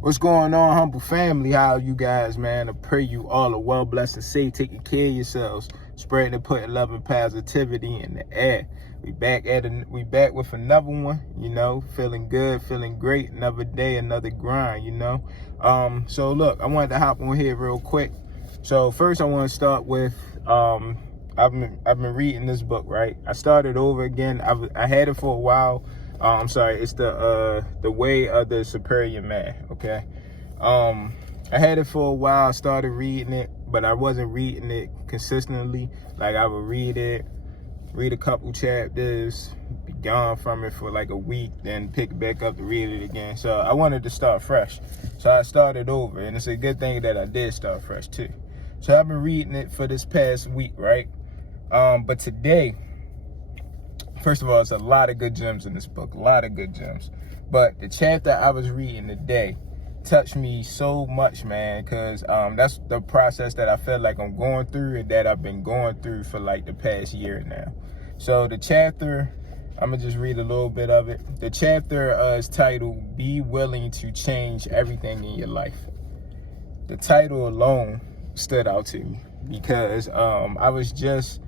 What's going on, humble family? How you guys, man? I pray you all are well, blessed, and safe, taking care of yourselves, spreading and putting love and positivity in the air. We back with another one, feeling good, feeling great. Another day, another grind, So look, I wanted to hop on here real quick. So first, I want to start with I've been reading this book, right? I started over again. I had it for a while. I'm sorry, it's the Way of the Superior Man. Okay. I had it for a while. I started reading it, but I wasn't reading it consistently. Like, I would read a couple chapters, be gone from it for like a week, then pick it back up to read it again. So I wanted to start fresh. So I started over, and it's a good thing that I did start fresh too. So I've been reading it for this past week, right? But today, first of all, it's a lot of good gems in this book, a lot of good gems. But the chapter I was reading today touched me so much, man, because that's the process that I feel like I'm going through and that I've been going through for like the past year now. So the chapter, I'm going to just read a little bit of it. The chapter is titled, Be Willing to Change Everything in Your Life. The title alone stood out to me because I was just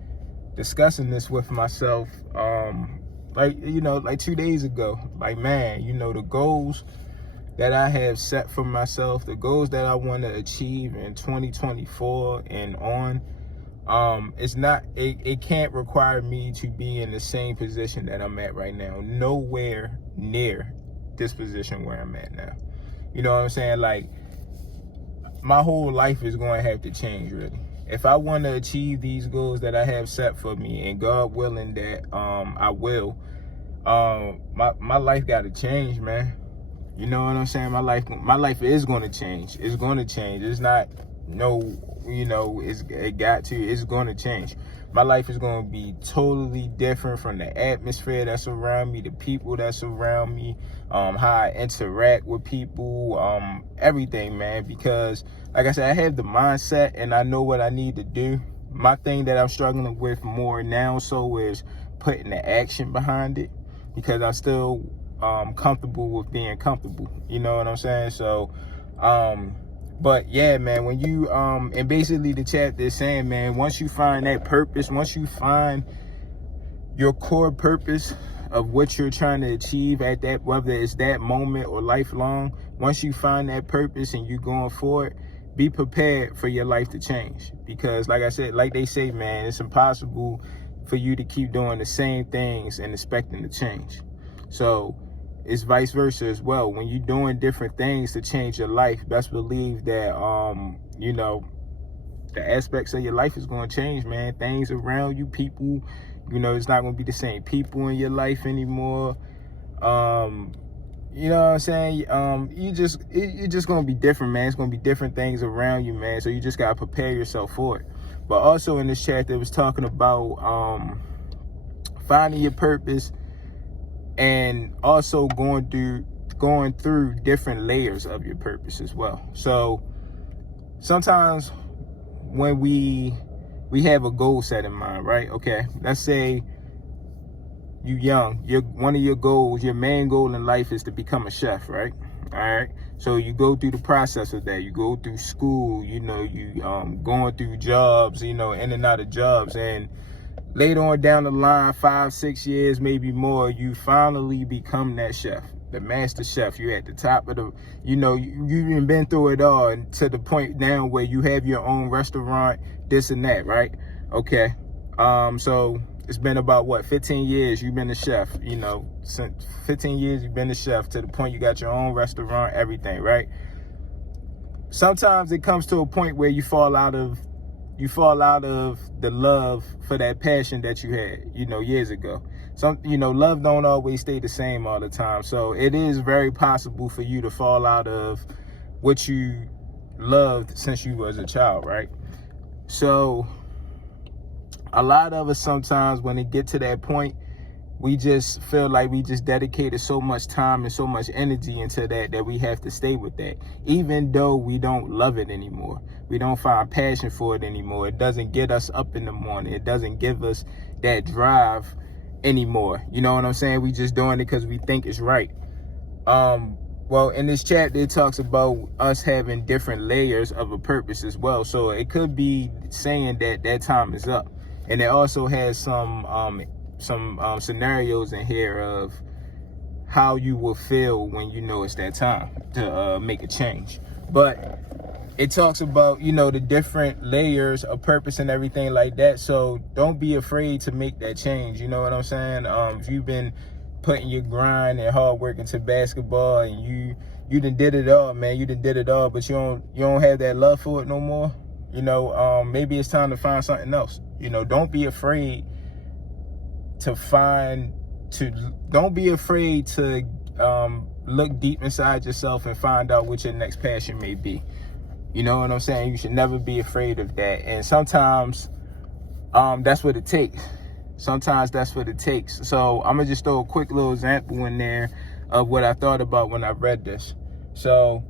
discussing this with myself like 2 days ago. Like, man, the goals that I have set for myself, the goals that I want to achieve in 2024 and on, it can't require me to be in the same position that I'm at right now. Nowhere near this position where I'm at now. You know what I'm saying? Like, my whole life is going to have to change, really. If I want to achieve these goals that I have set for me, and God willing that I will, my life got to change, man. You know what I'm saying? My life is going to change. It's going to change. It's not it's going to change. My life is going to be totally different from the atmosphere that's around me, the people that's around me, how I interact with people, everything, man. Because, like I said, I have the mindset and I know what I need to do. My thing that I'm struggling with more now is putting the action behind it, because I'm still comfortable with being comfortable. You know what I'm saying? So, but yeah, man, when you, and basically the chapter is saying, man, once you find that purpose, once you find your core purpose of what you're trying to achieve at that, whether it's that moment or lifelong, once you find that purpose and you're going for it, be prepared for your life to change. Because, like I said, like they say, man, it's impossible for you to keep doing the same things and expecting to change. So it's vice versa as well. When you're doing different things to change your life, best believe that, the aspects of your life is going to change, man. Things around you, people, it's not going to be the same people in your life anymore. You know what I'm saying? You're just going to be different, man. It's going to be different things around you, man. So you just got to prepare yourself for it. But also in this chapter, it was talking about finding your purpose, and also going through different layers of your purpose as well. So sometimes when we have a goal set in mind, right? Okay, let's say you young, one of your goals, your main goal in life is to become a chef, right? All right. So you go through the process of that. You go through school, you going through jobs, in and out of jobs, and later on down the line, 5-6 years, maybe more, you finally become that chef, the master chef. You're at the top of the, you've even been through it all, and to the point now where you have your own restaurant, this and that, right? Okay. So it's been about 15 years you've been a chef, since 15 years you've been a chef, to the point you got your own restaurant, everything, right? Sometimes it comes to a point where you fall out of the love for that passion that you had, years ago. Love don't always stay the same all the time. So it is very possible for you to fall out of what you loved since you was a child, right? So a lot of us, sometimes when it get to that point, we just feel like we just dedicated so much time and so much energy into that we have to stay with that, even though we don't love it anymore. We don't find passion for it anymore. It doesn't get us up in the morning. It doesn't give us that drive anymore. You know what I'm saying? We just doing it because we think it's right. well, in this chapter, it talks about us having different layers of a purpose as well. So it could be saying that that time is up. And it also has some scenarios in here of how you will feel when you know it's that time to make a change. But it talks about, you know, the different layers of purpose and everything like that. So don't be afraid to make that change. You know what I'm saying? If you've been putting your grind and hard work into basketball and you done did it all, man, you done did it all, but you don't have that love for it no more. You know, maybe it's time to find something else. You know, don't be afraid to look deep inside yourself and find out what your next passion may be. You know what I'm saying? You should never be afraid of that. And sometimes that's what it takes. Sometimes that's what it takes. So I'm gonna just throw a quick little example in there of what I thought about when I read this. So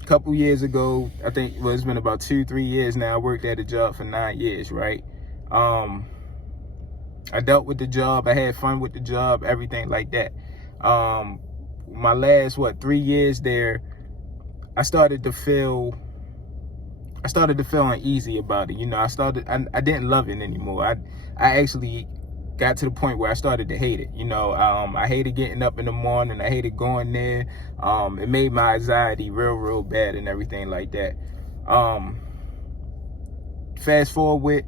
a couple years ago, I think, well, it's been about 2-3 years now, I worked at a job for 9 years, right? I dealt with the job, I had fun with the job, everything like that. My last 3 years there, I started to feel uneasy about it. You know, I didn't love it anymore. I actually got to the point where I started to hate it. You know, I hated getting up in the morning. I hated going there. It made my anxiety real bad and everything like that. Fast forward,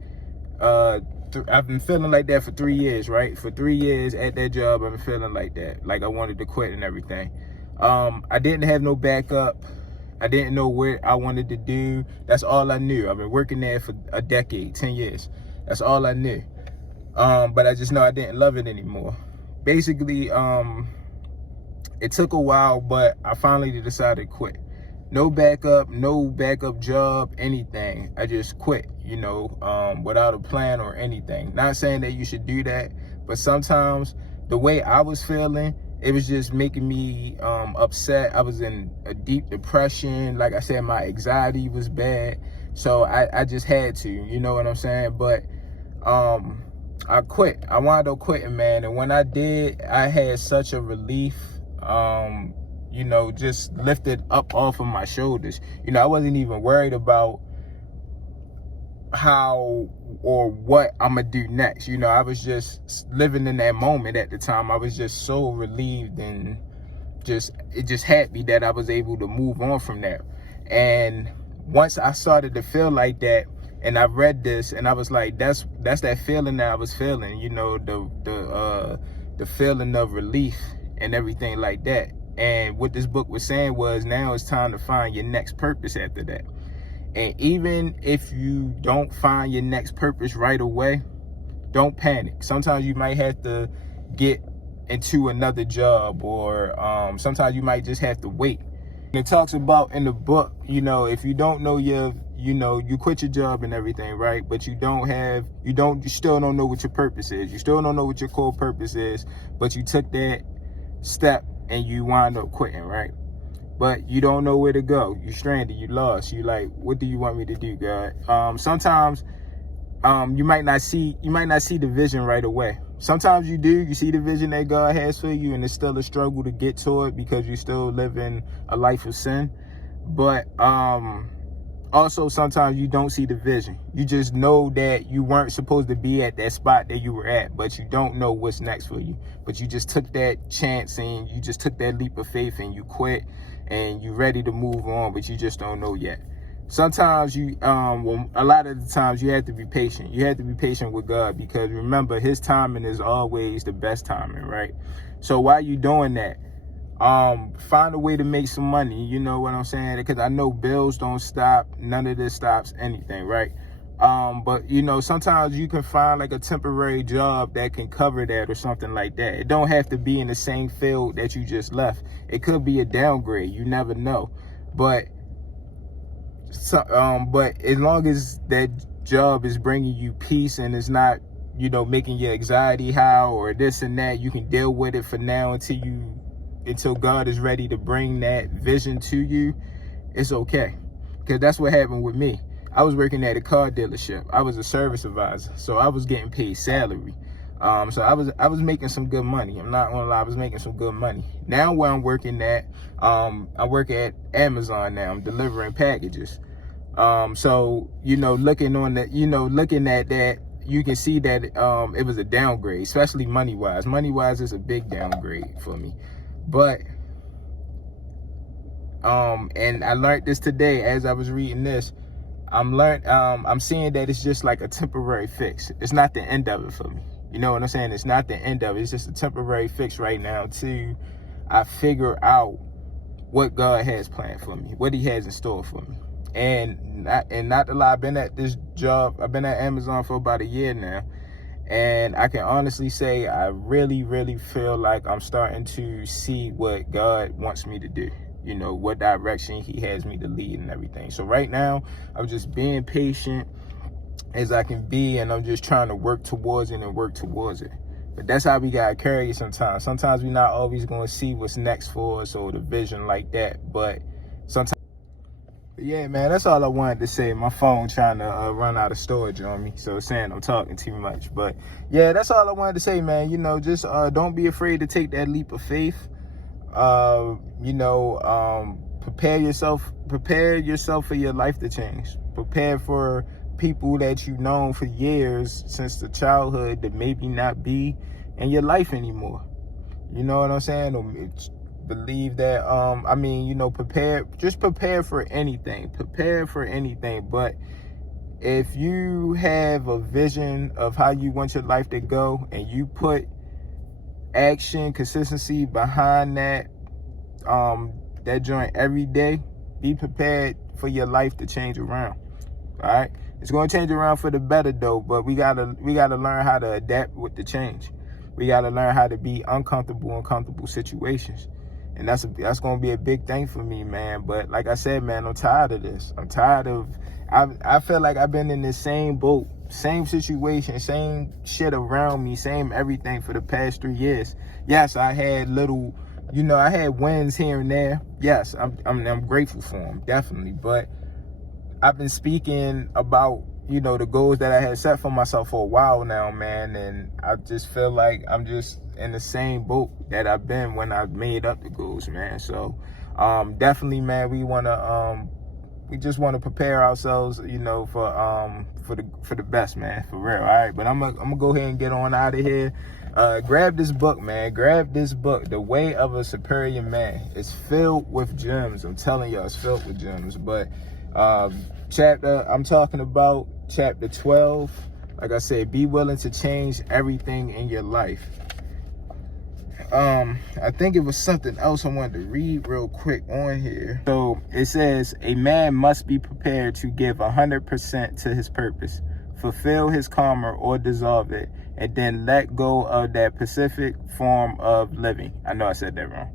I've been feeling like that for 3 years, right? For 3 years at that job, I've been feeling like that. Like I wanted to quit and everything. I didn't have no backup. I didn't know what I wanted to do. That's all I knew. I've been working there for a decade, 10 years. That's all I knew. But I just know I didn't love it anymore. Basically, it took a while, but I finally decided to quit. No backup job, anything. I just quit, you know, without a plan or anything. Not saying that you should do that, but sometimes the way I was feeling, it was just making me upset. I was in a deep depression. Like I said, my anxiety was bad. So I just had to, you know what I'm saying? But I quit. I wound up quitting, man. And when I did, I had such a relief, you know, just lifted up off of my shoulders. You know, I wasn't even worried about how or what I'm gonna do next. You know, I was just living in that moment at the time. I was just so relieved and it just happy that I was able to move on from there. And once I started to feel like that, and I read this, and I was like, that's that feeling that I was feeling, you know, the feeling of relief and everything like that. And what this book was saying was, now it's time to find your next purpose after that. And even if you don't find your next purpose right away, don't panic. Sometimes you might have to get into another job, or sometimes you might just have to wait. And it talks about in the book, you know, if you don't know you quit your job and everything, right? But you still don't know what your purpose is. You still don't know what your core purpose is, but you took that step and you wind up quitting, right? But you don't know where to go. You're stranded, you lost. You like, what do you want me to do, God? Sometimes you might not see the vision right away. Sometimes you do. You see the vision that God has for you, and it's still a struggle to get to it because you're still living a life of sin. But also sometimes you don't see the vision. You just know that you weren't supposed to be at that spot that you were at, but you don't know what's next for you. But you just took that chance and you just took that leap of faith and you quit, and you're ready to move on, but you just don't know yet. Sometimes a lot of the times you have to be patient. You have to be patient with God, because remember, his timing is always the best timing, right? So while you're doing that, find a way to make some money. You know what I'm saying? Because I know bills don't stop. None of this stops anything, right? But you know, sometimes you can find like a temporary job that can cover that or something like that. It don't have to be in the same field that you just left. It could be a downgrade. You never know. But as long as that job is bringing you peace and it's not, you know, making your anxiety high or this and that, you can deal with it for now until God is ready to bring that vision to you. It's okay. Because that's what happened with me. I was working at a car dealership. I was a service advisor, so I was getting paid salary. So I was making some good money. I'm not gonna lie, I was making some good money. Now where I'm working at, I work at Amazon now. I'm delivering packages. So, you know, looking at that, you can see that it was a downgrade, especially money-wise. Money-wise is a big downgrade for me. But and I learned this today as I was reading this. I'm seeing that it's just like a temporary fix. It's not the end of it for me. You know what I'm saying? It's not the end of it. It's just a temporary fix right now till I figure out what God has planned for me, what he has in store for me. And not to lie, I've been at this job, I've been at Amazon for about a year now. And I can honestly say I really, really feel like I'm starting to see what God wants me to do. You know, what direction he has me to lead and everything. So right now, I'm just being patient as I can be, and I'm just trying to work towards it. But that's how we gotta carry it sometimes. Sometimes we're not always gonna see what's next for us or the vision like that. But sometimes, yeah, man, that's all I wanted to say. My phone trying to run out of storage on me, so it's saying I'm talking too much. But yeah, that's all I wanted to say, man. You know, just don't be afraid to take that leap of faith. You know, prepare yourself for your life to change. Prepare for people that you've known for years since the childhood that maybe not be in your life anymore. You know what I'm saying? Or believe that, I mean, you know, prepare for anything. Prepare for anything. But if you have a vision of how you want your life to go and you put action, consistency behind that joint every day, be prepared for your life to change around. All right, it's going to change around for the better though, but we gotta learn how to adapt with the change. We gotta learn how to be uncomfortable in comfortable situations, and that's going to be a big thing for me, man. But like I said, man, I'm tired of this. I'm tired of, I feel like I've been in the same boat, same situation, same shit around me, same everything for the past 3 years. Yes, I had little, you know, I had wins here and there. Yes, I'm grateful for them, definitely. But I've been speaking about, you know, the goals that I had set for myself for a while now, man. And I just feel like I'm just in the same boat that I've been when I made up the goals, man. So definitely, man, we just want to prepare ourselves, you know, for the best, man, for real. All right, but I'm gonna go ahead and get on out of here. Grab this book, man. Grab this book, The Way of a Superior Man. It's filled with gems. I'm telling y'all, it's filled with gems. But I'm talking about chapter 12. Like I said, be willing to change everything in your life. I think it was something else I wanted to read real quick on here. So it says, a man must be prepared to give 100% to his purpose, fulfill his karma or dissolve it, and then let go of that specific form of living. I know I said that wrong.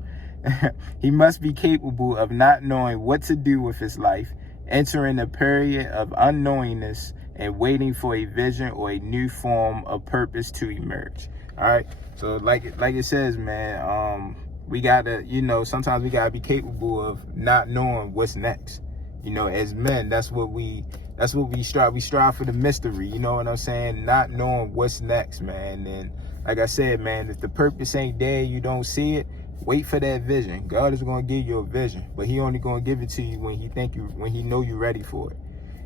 He must be capable of not knowing what to do with his life, entering a period of unknowingness and waiting for a vision or a new form of purpose to emerge. All right, so like it says, man, we gotta, you know, sometimes we gotta be capable of not knowing what's next. You know, as men, that's what we strive. We strive for the mystery, you know what I'm saying? Not knowing what's next, man. And like I said, man, if the purpose ain't there, you don't see it, wait for that vision. God is gonna give you a vision, but he only gonna give it to you when he know you're ready for it.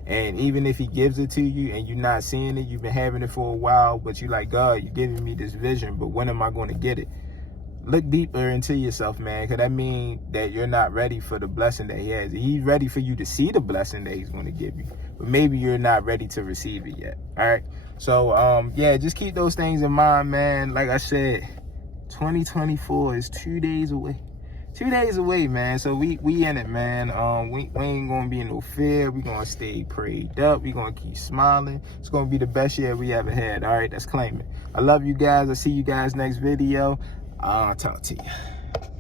And even if he gives it to you and you're not seeing it, you've been having it for a while, but you're like, God, you're giving me this vision, but when am I going to get it? Look deeper into yourself, man, because that means that you're not ready for the blessing that he has. He's ready for you to see the blessing that he's going to give you, but maybe you're not ready to receive it yet. All right. So, yeah, just keep those things in mind, man. Like I said, 2024 is 2 days away. 2 days away, man. So we in it, man. We ain't gonna be in no fear. We gonna stay prayed up. We gonna keep smiling. It's gonna be the best year we ever had. All right, let's claim it. I love you guys. I'll see you guys next video. I'll talk to you.